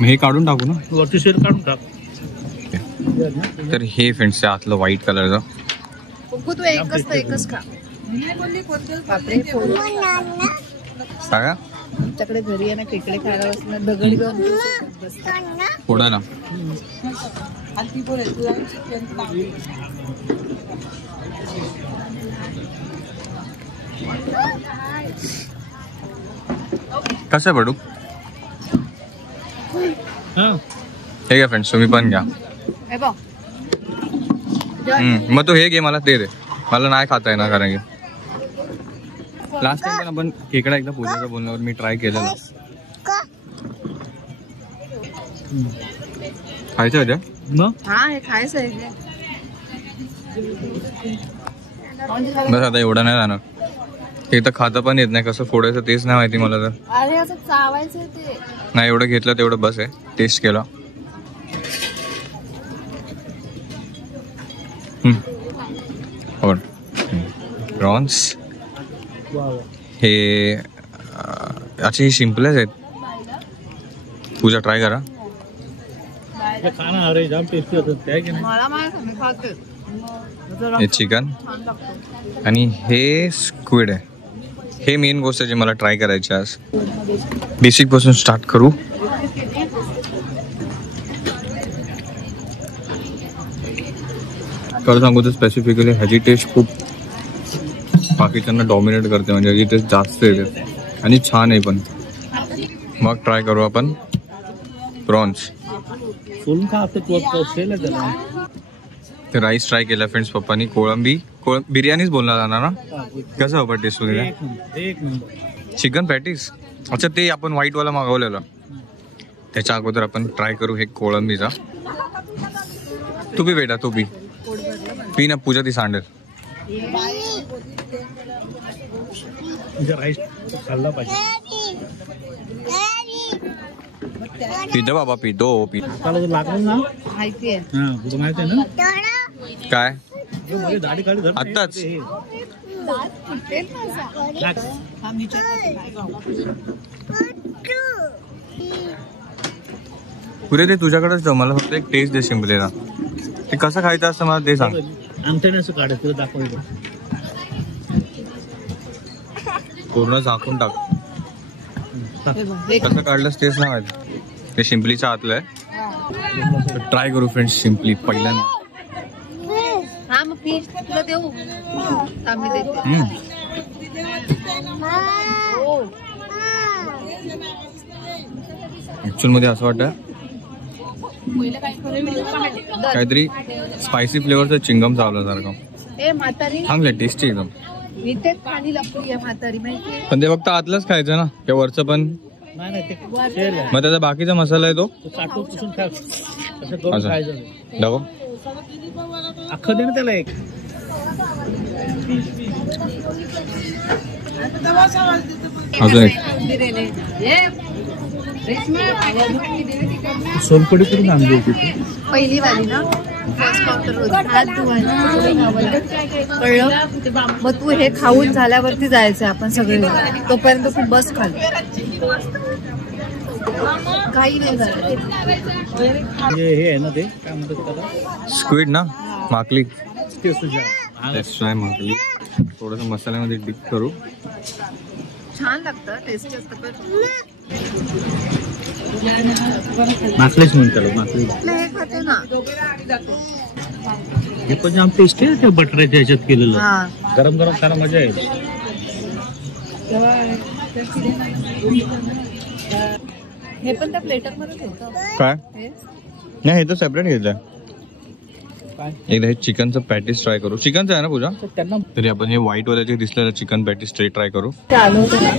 हे काढून टाकू ना वरती शेर काढून टाक. तर हे फ्रेंड्स आतलं व्हाईट कलरचं. तू एकच तर एकच खा. बापरे सांगा आमच्याकडे घरी आहे ना खेकडे खायला बसणार दगडी घेऊन पुढं ना. कसं आहे बडू? हे घ्या फ्रेंड्स, तुम्ही पण घ्या. हे बघ. मग तू हे घे, मला ते दे. मला नाही खाता येणार कारण की लास्ट टाइम पण आपण खेकडा एकदा पूजेच्या बोलण्यावर मी ट्राय केलेला. खायचं होत्या हा हे खायचं आहे. बस आता एवढं नाही जाणार. ते तर खाता पण येत नाही, कसं फोडायचं तेच नाही माहिती मला. तर अरे असं चावायचं ते नाही, एवढं घेतलं तेवढं बस आहे. टेस्ट केला. प्रॉन्स हे असे सिम्पलच आहेत. पूजा ट्राय करा. खाना अरे जाम टेस्टी होतं त्या की नाही. मला माहित आहे, मी खाते. हे चिकन आणि हे स्क्विड आहे. हे मेन गोष्ट आहे जी मला ट्राय करायची आज. बेसिक पासून स्टार्ट करू. खरं सांगू तर स्पेसिफिकली ह्याची टेस्ट खूप बाकीच्यांना डॉमिनेट करते. म्हणजे ह्याची टेस्ट जास्त येते आणि छान आहे पण. मग ट्राय करू आपण प्रॉन्स. सोलून खा त्याला. ते राईस ट्राय केला फ्रेंड्स पप्पानी. कोळंबी बिर्याणीच बोलणार जाणार ना. कसं हवं टेस्ट वगैरे? एक नंबर. Chicken patties. अच्छा ते आपण व्हाईटवाला मागवलेलं. त्याच्या अगोदर आपण ट्राय करू हे कोळंबीचा. तू बी बेटा, तू बी पी ना. पूजा ती सांडेल. राईस खाल्ला पाहिजे. पितो बाबा, पितो पी. त्याला जर लागलं ना माहिती आहे. हा तुला माहिती आहे ना काय दाढी काढी धर. आत्ताच पुरे ते तुझ्याकडेच. मला फक्त एक टेस्ट दे सिम्पलीला. ते कसं खायचं असतं मला ते सांग. आमच्याने असं काढत तुला दाखवायचं. पूर्ण झाकून टाक. कसं काढलंस तेच नाही माहिती. ते शिंपलीच्या आतलं आहे. ट्राय करू फ्रेंड्स शिंपली पहिल्यांदा. हा मग फिश तुला देऊ. आम्ही देते. ऍक्च्युअल मध्ये असं वाटतं काहीतरी स्पायसी फ्लेवरचं चिंगम चावल्यासारखं. ए म्हातारी चांगलं टेस्टी एकदम. इथेच पाणी लपली आहे म्हातारी माहिती. पण ते फक्त आतलंच खायचं ना, त्या वरचं पण. मग त्याचा बाकीचा मसाला आहे तो दाखव. अख्खं दे ना त्याला एक. अजून एक. सोलकडी करून आणली होती. पहिली वाली ना फर्स्ट काउंटर हात धुवायला कळलं. मग तू हे खाऊन झाल्यावरती जायचं आपण सगळे. तोपर्यंत तू बस खाली. काही नाही झालं. हे आहे ना ते काय म्हणतात त्याला, स्क्विड ना, माकली. ते सुजा माकली थोडस मसाल्यामध्ये डिप करू. छान लागतं, टेस्टी असतं. माकलीच म्हणतात माकली. हे खाते ना. हे पण जाम टेस्टी आहे. ते बटराच्या ह्याच्यात केलेलं हा गरम गरम खायला मजा आहे. हे पण त्या प्लेटर मध्ये होतं काय हे. नाही, हे तर सेपरेट घेतलंय. एकदा हे चिकनचं पॅटीस ट्राय करू. चिकनचं आहे ना पूजा? त्यांना तरी आपण हे व्हाईट वाल्याचे दिसलेलं चिकन पॅटीस ट्राय करू. ते आलं होतं ना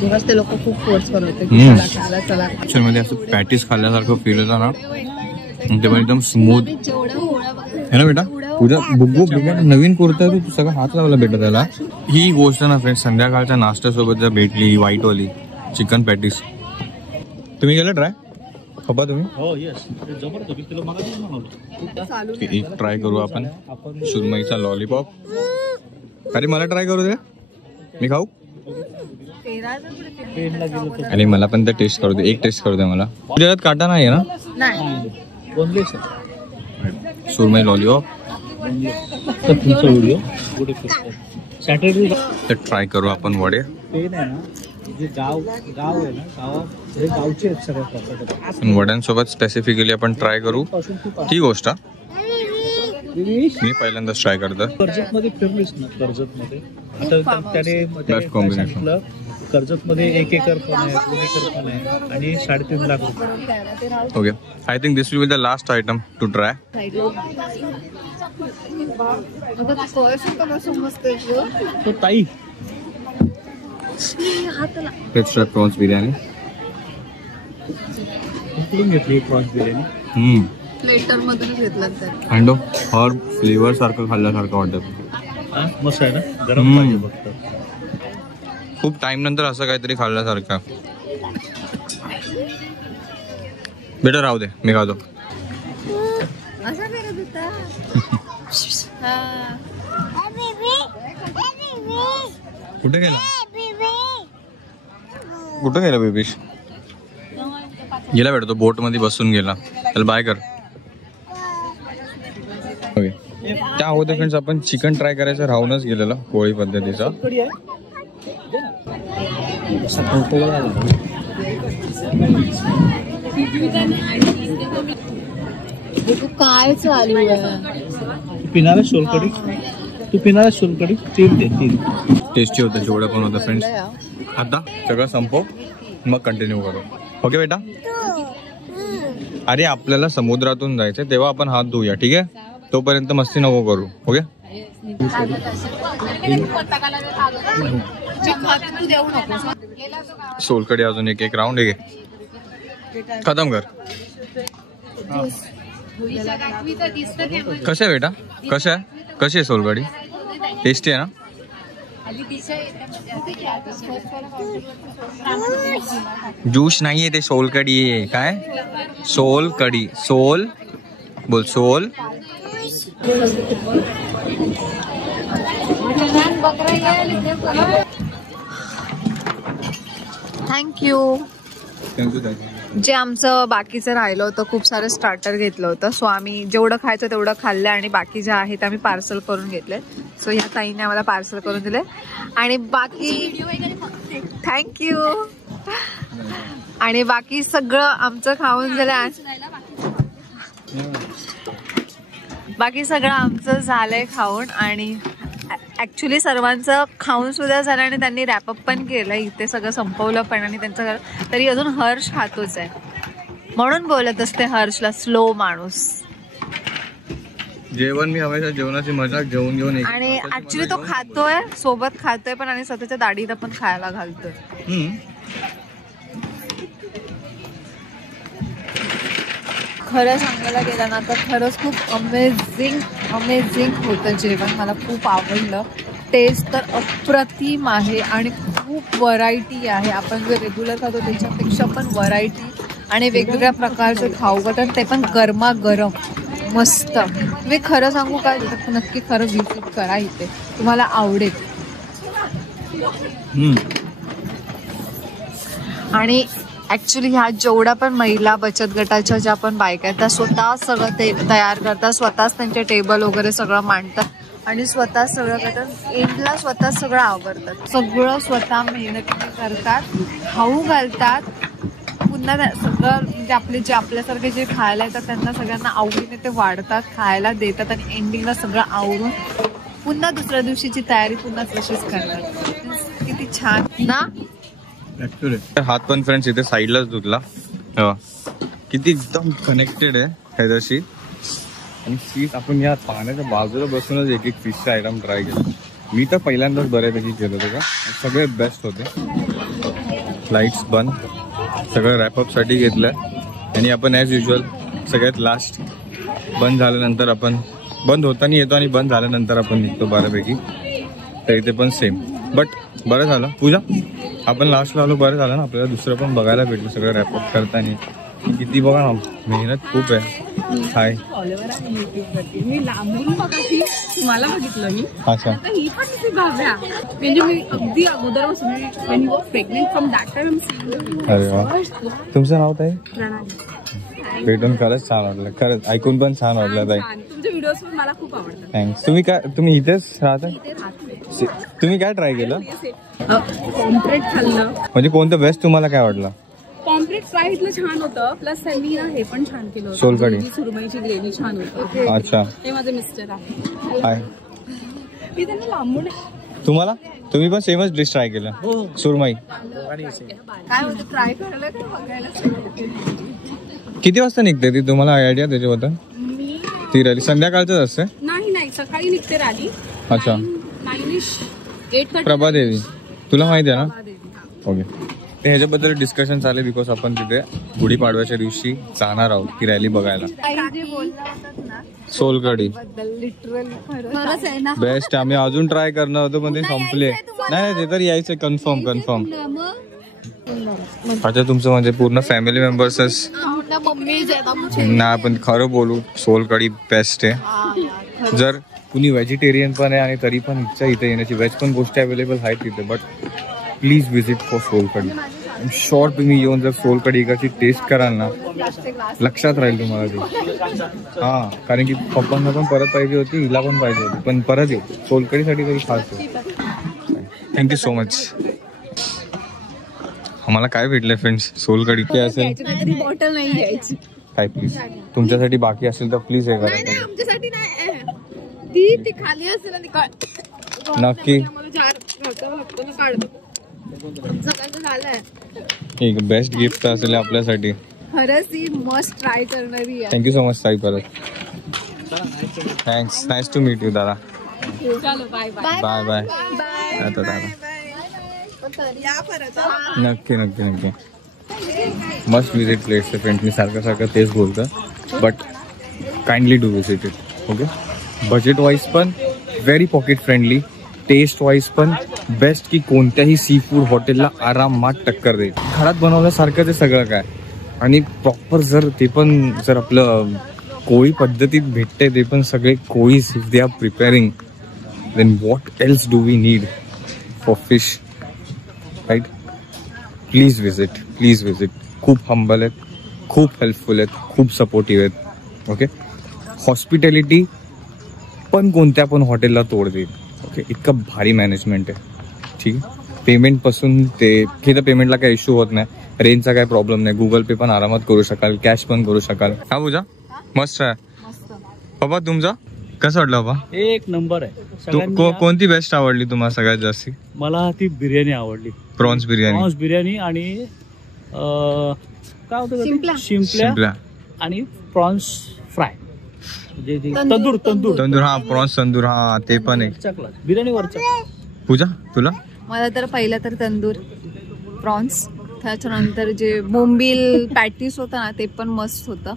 दिवस. ते लोक खूप फोर्स करत होते की चला चला चला. ऍक्च्युअली मध्ये असं पॅटीस खाल्ल्यासारखं फील होतं ना. ते पण एकदम स्मूथ है ना बेटा. पूजा बुग्गू बेटा नवीन कुर्ता तू सगळं हात लावला बेटा त्याला. ही गोष्ट ना फ्रेंड संध्याकाळच्या नाश्त्यासोबत जर भेटली व्हाईट वाली चिकन पॅटीस. तुम्ही गेलं ट्राय खपा तुम्ही? हो येस जबरदस्त. किलो मागा एक ट्राय करू आपण सुरमईचा लॉलीपॉप. अरे मला ट्राय करू दे, मी खाऊ. आणि मला पण ते टेस्ट करू दे. एक टेस्ट करू दे मला. त्याच्यात काटा नाही आहे ना? नाही. सुरमई लॉलीपॉप तुमचा व्हिडिओ सॅटर्डे तर ट्राय करू आपण वडे. ते नाही ना जे गाव आहे ना, गावात हे गावचे आहेत सगळ्यात. वड्यांसोबत स्पेसिफिकली आपण ट्राय करू ही गोष्ट. मी पहिल्यांदाच ट्राय करतो. कर्जत मध्ये फिरलीस ना, कर्जत मध्ये आता त्याने कॉम्बिनेशन. कर्जत मध्ये 1 एकर पण आहे, 2 एकर पण आहे आणि 3.5 लाख रुपये. Okay, I think this will be the last item to try. तो ताई पेप्स्ट्रा प्रॉन्स बिर्याणी कुठून घेतली प्रॉन्स बिर्याणी? प्लेटर मधून घेतलं तर काइंड ऑफ हर्ब फ्लेवर सारखं खाल्ल्यासारखं वाटतं. मस्त आहे ना, गरम पाहिजे फक्त. खूप टाइम नंतर असं काहीतरी खाल्ल्यासारखं. बेटर राहू दे, मी खातो. असं करत होता. कुठे गेला? कुठे गेला बेबीश? गेला बेटा तो बोट मध्ये बसून गेला. त्याला बाय कर. ओके, त्या अगोदर फ्रेंड्स आपण चिकन ट्राय करायचं राहूनच गेलेलं कोळी पद्धतीचा. काय चालू आहे? पिणारा सोलकडी. तू पिणारा सोलकडी? 3 दे 3. टेस्टी होतं जेवढं पण होतं फ्रेंड्स. आता सगळं संपव मग कंटिन्यू करू. ओके बेटा. अरे आपल्याला समुद्रातून जायचं तेव्हा आपण हात धुऊया, ठीक आहे? तोपर्यंत मस्ती नको करू. ओके. सोलकडी अजून एक राऊंड आहे. खतम कर. कसं आहे बेटा? कशी आहे सोलकडी? टेस्टी आहे ना? ज्यूस नाहीये ते सोलकडी आहे. काय सोलकडी? सोल बोल. सोल. थँक्यू. जे आमचं बाकीचं राहिलं होतं, खूप सारं स्टार्टर घेतलं होतं. सो आम्ही जेवढं खायचं तेवढं खाल्लं आणि बाकी जे आहे ते आम्ही पार्सल करून घेतले. सो ह्या ताईने आम्हाला पार्सल करून दिले आणि बाकी थँक्यू. आणि बाकी सगळं आमचं खाऊन झालं. बाकी सगळं आमचं झालंय खाऊन आणि ऍक्च्युली सर्वांचं खाऊन सुद्धा झालं आणि त्यांनी रॅपअप पण केलं. इथे सगळं संपवलं पण आणि त्यांचं तरी अजून हर्ष खातोच आहे. म्हणून बोलत असते हर्षला स्लो माणूस. जेवण मी हमेशा जेवणाची मजा घेऊन घेऊन आणि ऍक्च्युली तो खातोय, सोबत खातोय पण आणि स्वतःच्या दाढीला पण खायला घालतोय. खरं सांगायला गेलं ना तर खरंच खूप अमेझिंग होतं जेवण. मला खूप आवडलं. टेस्ट तर अप्रतिम आहे आणि खूप व्हरायटी आहे. आपण जे रेग्युलर खातो त्याच्यापेक्षा पण व्हरायटी आणि वेगवेगळ्या प्रकारचे खाऊ तर ते पण गरमागरम मस्त. मी खरं सांगू काय, नक्की खरं व्हिजिट करा इथे, तुम्हाला आवडेल. आणि ऍक्च्युली ह्या जेवढ्या पण महिला बचत गटाच्या ज्या पण बायका आहेत त्या स्वतः सगळं ते तयार करतात, स्वतःच त्यांचे टेबल वगैरे सगळं मांडतात आणि स्वतः सगळं करतात. एंडला स्वतः सगळं आवडतात, सगळं स्वतः मेहनतीने करतात, खाऊ घालतात. पुन्हा सगळं म्हणजे आपले जे आपल्यासारखे जे खायला येतात त्यांना सगळ्यांना आवडीने ते वाढतात, खायला देतात आणि एंडिंगला सगळं आवरून पुन्हा दुसऱ्या दिवशीची तयारी पुन्हा तशीच करतात. किती छान ना. ऍक्च्युली हात पण फ्रेंड्स इथे साईडलाच धुतला. किती एकदम कनेक्टेड आहे ह्याच्याशी. आणि फिश आपण या पाण्याच्या बाजूला बसूनच एक एक फिशचा आयटम ट्राय केला. मी तर पहिल्यांदाच बऱ्यापैकी केलं होतं का, सगळे बेस्ट होते. लाईट्स बंद, सगळं रॅपअपसाठी घेतलं आणि आपण ॲज युजल सगळ्यात लास्ट बंद झाल्यानंतर आपण बंद होताना येतो आणि बंद झाल्यानंतर आपण निघतो बऱ्यापैकी. तर इथे पण सेम. बट बरं झालं पूजा आपण लास्टला आलो, बरं झालं ना. आपल्याला दुसरं पण बघायला भेटलं सगळं रॅपअप करताना. किती बघा ना, मेहनत खूप आहे. हाय मी लांबून बघा की तुम्हाला बघितलं मी. अच्छा, ही पण किती भाव्या. म्हणजे मी अगदी अगोदरपासून प्रेग्नेंट फ्रॉम दॅट टाइम. अरे वा. तुमचं नाव ताई? भेटून खरंच छान वाटलं, खरंच ऐकून पण छान वाटलं ताई. तुमचे व्हिडिओज पण मला खूप आवडतात. थँक्स. तुम्ही इथेच राहता? तुम्ही काय ट्राय केलं? पॉम्फ्रेट खाल्लं. म्हणजे कोणतं बेस्ट तुम्हाला काय वाटलं? पॉम्फ्रेट फ्राय इथलं छान होतं. प्लस त्यांनी ना हे पण छान केलं होतं, सोलकढी. सुरमईची ग्रेव्ही छान होती. अच्छा, ते माझे मिस्टर आहे. हाय. मी त्यांना लांबून. तुम्हाला? तुम्ही पण सेमच डिश ट्राय केलं? सुरमई. काय होतं ट्राय करायला काय बघायला. किती वाजता निघते ती, तुम्हाला आयडिया त्याच्याबद्दल? ती रॅली संध्याकाळच असते? नाही सकाळी निघते रॅली. अच्छा, 9-8 प्रभादेवी. तुला माहिती आहे ना? ओके. ते ह्याच्याबद्दल डिस्कशन चालले बिकॉज आपण तिथे गुढीपाडव्याच्या दिवशी जाणार आहोत ती रॅली बघायला. सोलकढी खरंच आहे ना. बेस्ट. आम्ही अजून ट्राय करणार होतो पण ते संपले. नाही ते तर यायचं कन्फर्म. अच्छा, तुमचं म्हणजे पूर्ण फॅमिली मेंबर्सच ना. पण खरं बोलू सोलकढी बेस्ट आहे. जर कुणी व्हेजिटेरियन पण आहे आणि तरी पण इच्छा इथे येण्याची, व्हेज पण गोष्टी अवेलेबल आहेत तिथे. But please visit for solkadhi. I am sure तुम्ही येऊन जर सोलकढी एकाची टेस्ट कराल ना लक्षात राहील तुम्हाला ते. हां, कारण की पप्पांना पण परत पाहिजे होती, हिला पण पाहिजे होती, पण परत येऊ सोलकढीसाठी तरी खास येऊ. Thank you so much. आम्हाला काय भेटलंय फ्रेंड्स? सोलकढी ते असेल बॉटल नाही घ्यायची काय प्लीज. तुमच्यासाठी बाकी असेल तर प्लीज हे करा. आमच्यासाठी नाही. ती खाली असेल आणि नक्की. एक बेस्ट गिफ्ट असेल आपल्यासाठी. खरंच ही मस्ट ट्राय करणारी आहे. थँक्यू सो मच ताई. परत thanks. Nice to meet you दादा. Bye bye. Bye bye. आता दादा नक्की मस्ट विजिट प्लेस आहे फ्रेंड. मी सारखं तेच बोलतो but kindly do visit it. Okay. Budget wise पण very pocket friendly, taste wise पण बेस्ट की कोणत्याही सी फूड हॉटेलला आरामात टक्कर देईल. घरात बनवल्यासारखं ते सगळं काय. आणि प्रॉपर जर आपलं कोळी पद्धतीत भेटते ते पण सगळे कोळीज if they are preparing then what else do we need for fish right. Please visit. खूप हंबल आहेत, खूप हेल्पफुल आहेत, खूप सपोर्टिव्ह आहेत. ओके. हॉस्पिटॅलिटी पण कोणत्या पण हॉटेलला तोड देईल. ओके. इतकं भारी मॅनेजमेंट आहे. ठीक आहे. पेमेंट पासून ते तिथं पेमेंटला काही इश्यू होत नाही, रेंजचा काही प्रॉब्लेम नाही, गुगल पे पण आरामात करू शकाल, कॅश पण करू शकाल. हा पूजा मस्त आहे. बाबा तुमचा कसं वाटलं बाबा? एक नंबर आहे. कोणती बेस्ट आवडली तुम्हाला सगळ्यात जास्ती? मला ती बिर्याणी आवडली, प्रॉन्स बिर्याणी आणि काय होतं शिंपल्या. शिंपल्या आणि प्रॉन्स फ्राय, तंदूर. हा प्रॉन्स तंदूर, हा ते पण आहे. बिर्याणी वरचा. पूजा तुला? मला तर पहिलं तर तंदूर प्रॉन्स, त्याच्यानंतर जे बोंबील पॅटीस होतं ना ते पण मस्त होतं,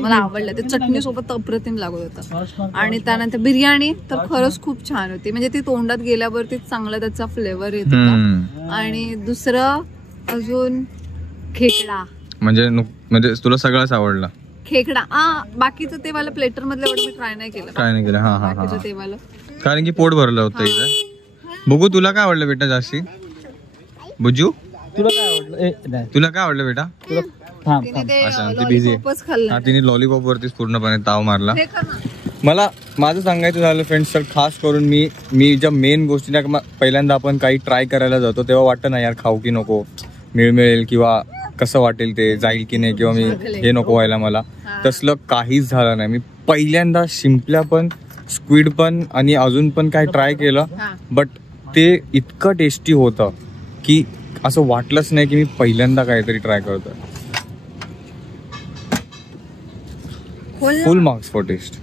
मला आवडलं. ते चटणी सोबत अप्रतिम लागत होतं. आणि त्यानंतर बिर्याणी तर खरंच खूप छान होती, म्हणजे ती तोंडात गेल्यावरती चांगला त्याचा फ्लेवर येत होता. आणि दुसरं अजून खेकडा, म्हणजे तुला सगळंच आवडलं? खेकडा बाकीचं ते मला प्लेटर मधलं एवढं मी ट्राय नाही केलं. हा ते मला कारण की पोट भरलं होतं इथं. बघू तुला काय आवडलं बेटा जास्ती? बुजू तुला काय आवडलं? तुला काय आवडलं बेटा? ती बिझी आहे. तिने लॉलीपॉप वरतीच पूर्णपणे ताव मारला. मला माझं सांगायचं झालं फ्रेंड्स तर खास करून मी ज्या मेन गोष्टी पहिल्यांदा आपण काही ट्राय करायला जातो तेव्हा वाटतं ना यार खाऊ की नको, मिळेल किंवा कसं वाटेल ते, जाईल की नाही, किंवा मी हे नको व्हायला मला. तसलं काहीच झालं नाही. मी पहिल्यांदा शिंपल्या पण, स्क्विड पण आणि अजून पण काय ट्राय केलं, बट ते इतकं टेस्टी होतं की असं वाटलंच नाही की मी पहिल्यांदा काहीतरी ट्राय करतोय. Full marks for test.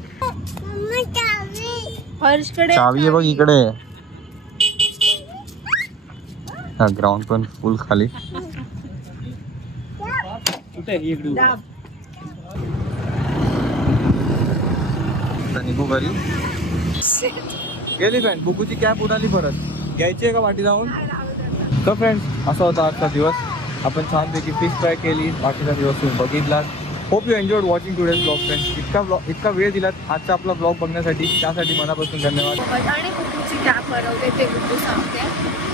चावी आहे बघ इकडे. हा ग्राउंड पण फुल खाली. निघू घरी. गेली फ्रेंड, बुकूची कॅप उडाली, परत घ्यायची आहे का वाटी जाऊन? तर फ्रेंड्स असा होता आजचा दिवस. आपण छानपैकी फिश फ्राय केली, बाकीचा दिवस तुम्ही बघितलात. Hope you enjoyed watching today's blog friends. इतका वेळ दिलात आजचा आपला ब्लॉग बघण्यासाठी, त्यासाठी मनापासून धन्यवाद. आणि बुकूची कॅप हरवते ते बुकू सांगते,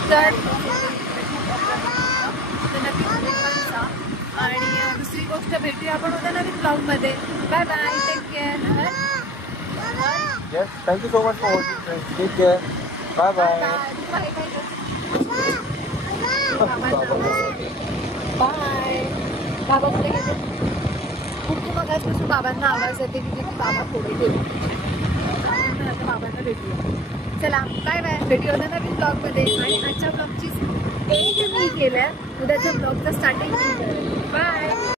तर आणि दुसरी गोष्ट भेटूया आपण उद्या नवीन ब्लॉगमध्ये. Bye bye, take care. Yes, thank you so much for watching friends. Take care. Bye bye. Bye. बाबा पुढे गेले. खूप मगाचपासून बाबांना आवाज येते की बाबा पुढे गेले. आता बाबांना भेटूया. चला बाय बाय, भेटूया नवीन ब्लॉगमध्ये. आणि आजच्या ब्लॉगची एंड मी केलं, उद्याच्या ब्लॉगचं स्टार्टिंग. बाय.